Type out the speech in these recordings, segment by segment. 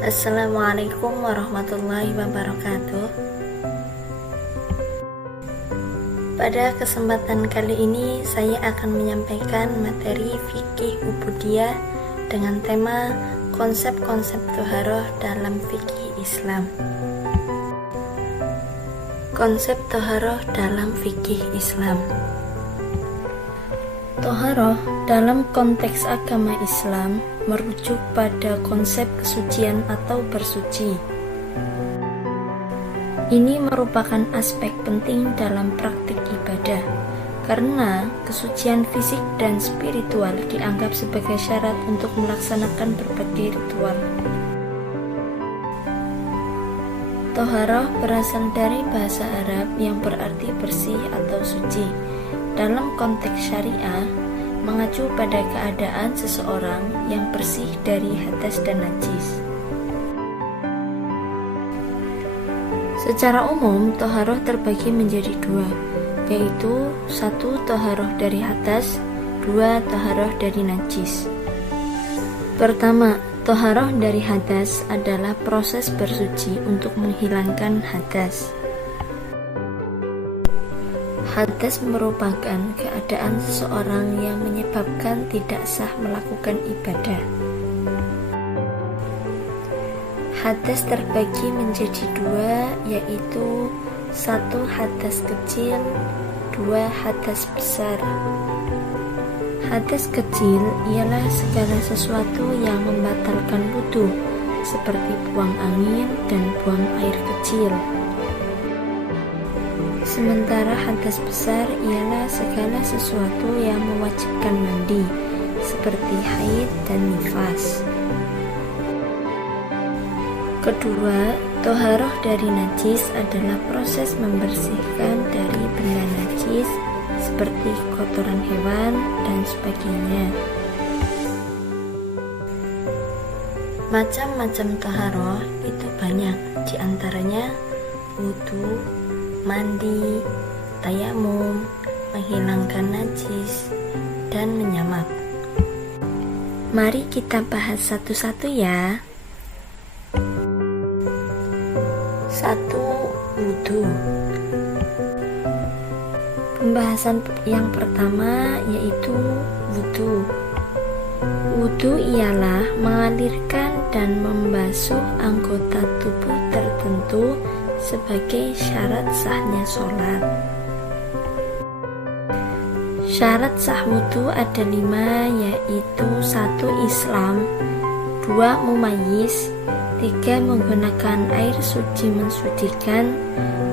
Assalamualaikum warahmatullahi wabarakatuh. Pada kesempatan kali ini saya akan menyampaikan materi fikih ubudiyah dengan tema konsep-konsep toharoh dalam fikih Islam. Konsep toharoh dalam fikih Islam. Toharoh dalam konteks agama Islam merujuk pada konsep kesucian atau bersuci. Ini merupakan aspek penting dalam praktik ibadah, karena kesucian fisik dan spiritual dianggap sebagai syarat untuk melaksanakan berbagai ritual. Toharoh berasal dari bahasa Arab yang berarti bersih atau suci. Dalam konteks syariah, mengacu pada keadaan seseorang yang bersih dari hadas dan najis. Secara umum, toharoh terbagi menjadi dua, yaitu 1. Toharoh dari hadas, 2. Toharoh dari najis. Pertama, toharoh dari hadas adalah proses bersuci untuk menghilangkan hadas. Hadas merupakan keadaan seseorang yang menyebabkan tidak sah melakukan ibadah. Hadas terbagi menjadi dua, yaitu 1. Hadas kecil, 2. Hadas besar. Hadas kecil ialah segala sesuatu yang membatalkan wudu, seperti buang angin dan buang air kecil. Sementara hadas besar ialah segala sesuatu yang mewajibkan mandi, seperti haid dan nifas. Kedua, toharoh dari najis adalah proses membersihkan dari benda najis, seperti kotoran hewan dan sebagainya. Macam-macam toharoh itu banyak, diantaranya wudu, mandi, tayamum, menghilangkan najis, dan menyamak. Mari kita bahas satu-satu ya. 1. Wudu. Pembahasan yang pertama yaitu wudu. Wudu ialah mengalirkan dan membasuh anggota tubuh tertentu sebagai syarat sahnya sholat. Syarat sah wudu ada 5, yaitu 1. Islam, 2. Mumayyiz, 3. Menggunakan air suci mensucikan,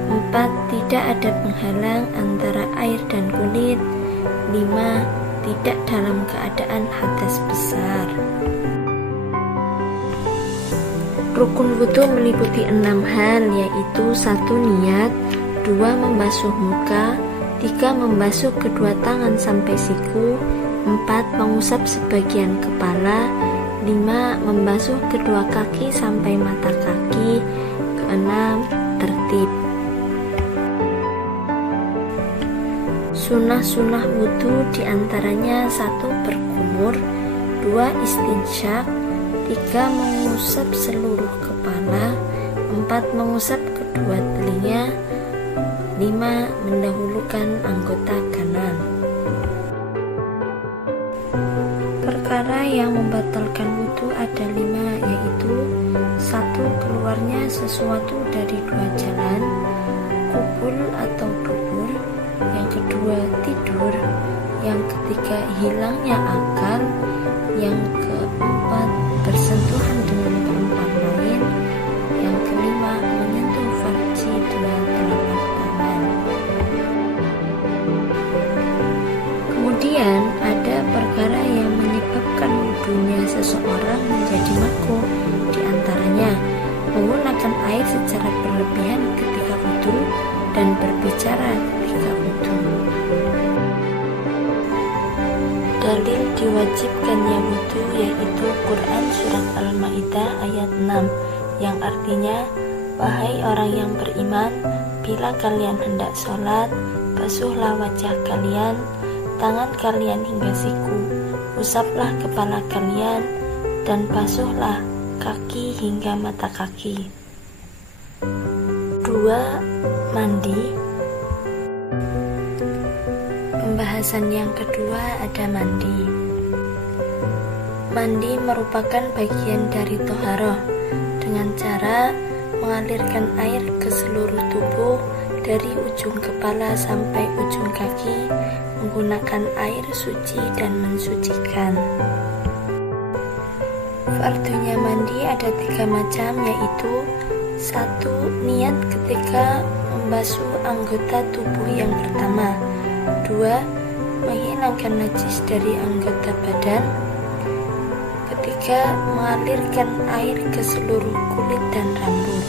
4. Tidak ada penghalang antara air dan kulit, 5. Tidak dalam keadaan hadas besar. Rukun wudu meliputi 6 hal, yaitu 1. Niat, 2. Membasuh muka, 3. Membasuh kedua tangan sampai siku, 4. Mengusap sebagian kepala, 5. Membasuh kedua kaki sampai mata kaki, 6. Tertib. Sunnah-sunnah wudu diantaranya 1. Berkumur, 2. Istinsyak, 3. Mengusap seluruh kepala, 4. Mengusap kedua telinga, 5. Mendahulukan anggota kanan. Perkara yang membatalkan wudu ada 5, yaitu 1. Keluarnya sesuatu dari 2 jalan, kubul atau dubur, yang kedua tidur, yang ketiga hilangnya akal, yang keempat bersentuhan dengan perempuan lain, yang kelima menyentuh farji dengan telapak tangan. Kemudian ada perkara yang menyebabkan wudunya seseorang menjadi makruh, diantaranya menggunakan air secara berlebihan ketika wudu dan berbicara ketika wudu. Dalil diwajibkannya wudu yaitu Quran Surat Al-Ma'idah ayat 6, yang artinya, wahai orang yang beriman, bila kalian hendak sholat, basuhlah wajah kalian, tangan kalian hingga siku, usaplah kepala kalian, dan basuhlah kaki hingga mata kaki. 2. Mandi. Pembahasan yang kedua ada mandi. Mandi merupakan bagian dari toharoh dengan cara mengalirkan air ke seluruh tubuh dari ujung kepala sampai ujung kaki menggunakan air suci dan mensucikan. Fardunya mandi ada 3 macam, yaitu 1. Niat ketika membasuh anggota tubuh yang pertama. 2. Menghilangkan najis dari anggota badan. 3. Mengalirkan air ke seluruh kulit dan rambut.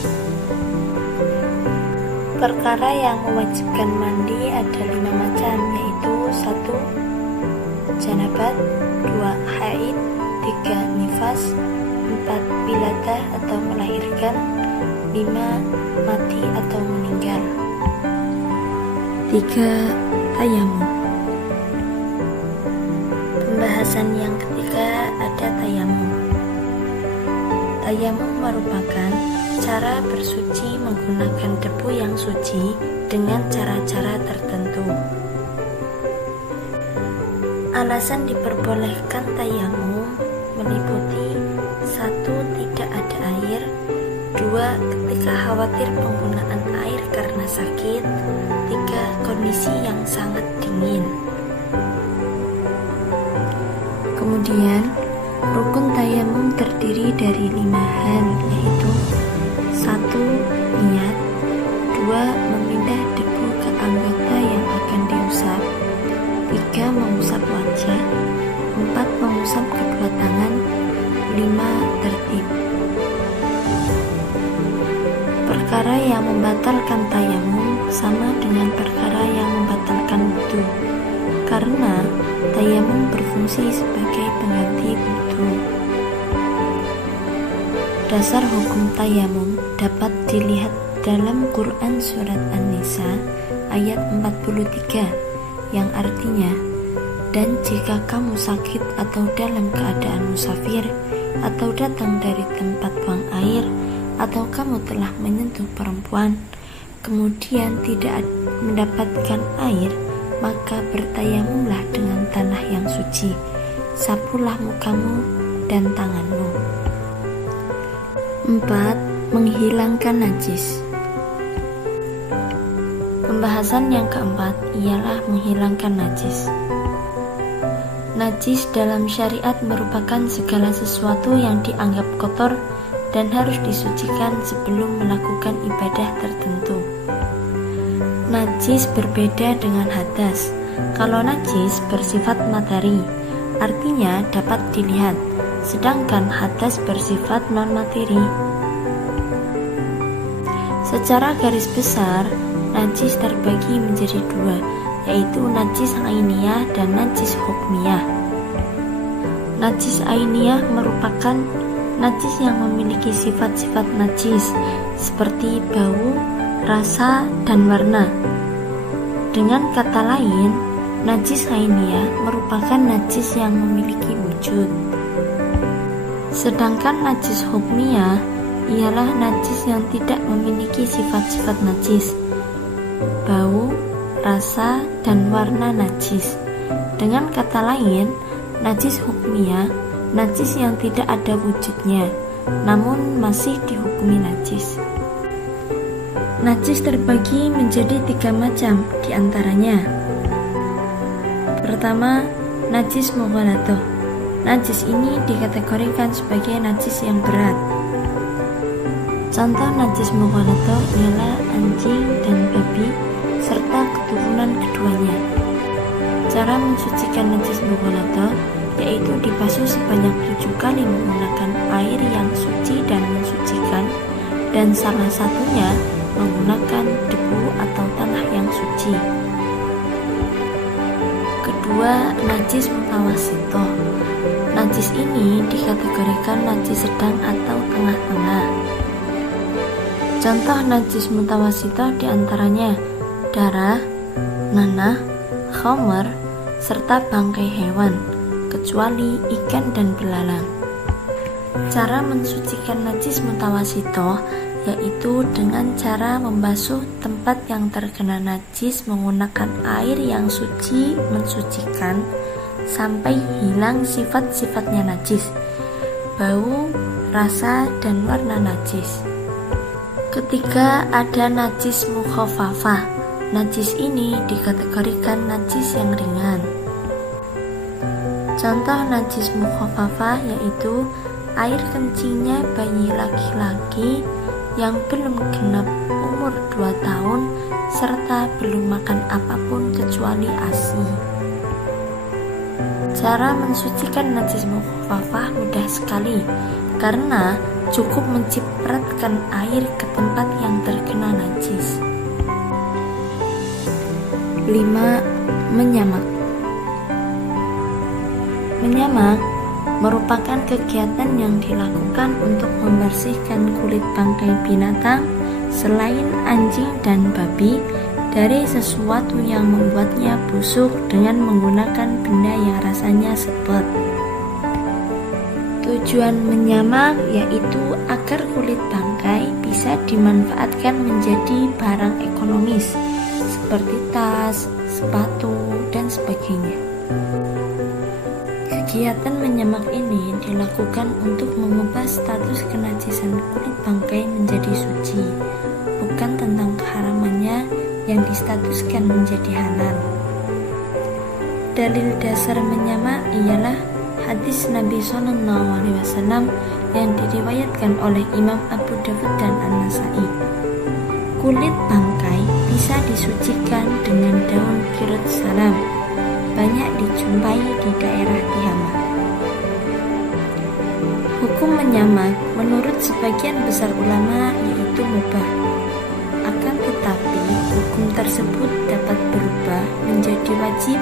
Perkara yang mewajibkan mandi ada 5 macam, yaitu 1. Janabat, 2. Haid, 3. Nifas, 4. Wiladah atau melahirkan, 5. Mati atau meninggal. 3. Tayamum. Pembahasan yang ketiga ada tayamum. Tayamum merupakan cara bersuci menggunakan debu yang suci dengan cara-cara tertentu. Alasan diperbolehkan tayamum meliputi 1. Tidak ada air. 2. Ketika khawatir penggunaan air karena sakit. 3. Kondisi yang sangat dingin. Kemudian, rukun tayamum terdiri dari 5 hal, yaitu 1. Niat. 2. Memindah debu ke anggota yang akan diusap. 3. Mengusap wajah. 4. Mengusap kedua tangan. 5. Tertib. Perkara yang membatalkan tayamum sama dengan perkara yang membatalkan wudu, karena tayamum berfungsi sebagai pengganti wudu. Dasar hukum tayamum dapat dilihat dalam Quran Surat An-Nisa ayat 43 yang artinya, dan jika kamu sakit atau dalam keadaan musafir atau datang dari tempat buang air atau kamu telah menyentuh perempuan kemudian tidak mendapatkan air, maka bertayamumlah dengan tanah yang suci, sapulah mukamu dan tanganmu. 4. Menghilangkan najis. Pembahasan yang keempat ialah menghilangkan najis. Najis dalam syariat merupakan segala sesuatu yang dianggap kotor dan harus disucikan sebelum melakukan ibadah tertentu. Najis berbeda dengan hadas. Kalau najis bersifat materi, artinya dapat dilihat, sedangkan hadas bersifat non-materi. Secara garis besar, najis terbagi menjadi 2, yaitu najis ainiyah dan najis hukmiyah. Najis ainiyah merupakan najis yang memiliki sifat-sifat najis seperti bau, rasa, dan warna. Dengan kata lain, najis ainiyah merupakan najis yang memiliki wujud. Sedangkan najis hukmiyah ialah najis yang tidak memiliki sifat-sifat najis, bau, rasa, dan warna najis. Dengan kata lain, najis hukmiyah najis yang tidak ada wujudnya, namun masih dihukumi najis. Najis terbagi menjadi 3 macam diantaranya. Pertama, najis mughalatoh. Najis ini dikategorikan sebagai najis yang berat. Contoh najis mughalatoh ialah anjing dan babi serta keturunan keduanya. Cara mensucikan najis mughalatoh yaitu dibasuh sebanyak 7 kali menggunakan air yang suci dan mensucikan, dan salah satunya menggunakan debu atau tanah yang suci. Kedua, najis mutawassithah. Najis ini dikategorikan najis sedang atau tengah-tengah. Contoh najis mutawassithah diantaranya darah, nanah, khamar, serta bangkai hewan, kecuali ikan dan belalang. Cara mensucikan najis mutawasitoh yaitu dengan cara membasuh tempat yang terkena najis menggunakan air yang suci mensucikan sampai hilang sifat-sifatnya najis, bau, rasa, dan warna najis. Ketiga, ada najis mukhafafah. Najis ini dikategorikan najis yang ringan. Contoh najis mukhafafah yaitu air kencingnya bayi laki-laki yang belum genap umur 2 tahun serta belum makan apapun kecuali ASI. Cara mensucikan najis mukhafafah mudah sekali karena cukup mencipratkan air ke tempat yang terkena najis. 5. Menyamak. Menyamak merupakan kegiatan yang dilakukan untuk membersihkan kulit bangkai binatang selain anjing dan babi dari sesuatu yang membuatnya busuk dengan menggunakan benda yang rasanya sepet. Tujuan menyamak yaitu agar kulit bangkai bisa dimanfaatkan menjadi barang ekonomis seperti tas, sepatu, dan sebagainya. Kegiatan menyamak ini dilakukan untuk mengubah status kenajisan kulit bangkai menjadi suci, bukan tentang keharamannya yang distatuskan menjadi halal. Dalil dasar menyamak ialah hadis Nabi SAW yang diriwayatkan oleh Imam Abu Dawud dan An-Nasai. Kulit bangkai bisa disucikan dengan daun kirut salam, banyak dijumpai di daerah Tihama. Hukum menyamak menurut sebagian besar ulama yaitu mubah. Akan tetapi hukum tersebut dapat berubah menjadi wajib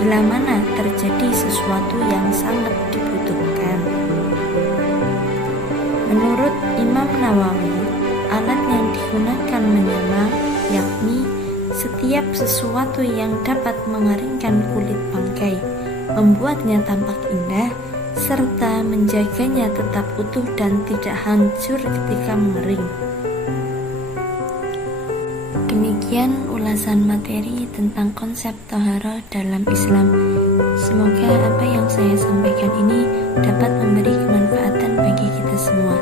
bila mana terjadi sesuatu yang sangat dibutuhkan. Menurut Imam Nawawi, alat yang digunakan menyamak yakni setiap sesuatu yang dapat mengeringkan kulit bangkai, membuatnya tampak indah, serta menjaganya tetap utuh dan tidak hancur ketika mengering. Demikian ulasan materi tentang konsep toharoh dalam Islam. Semoga apa yang saya sampaikan ini dapat memberi kemanfaatan bagi kita semua.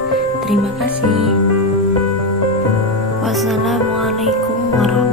Terima kasih. Wassalamualaikum warahmatullahi wabarakatuh.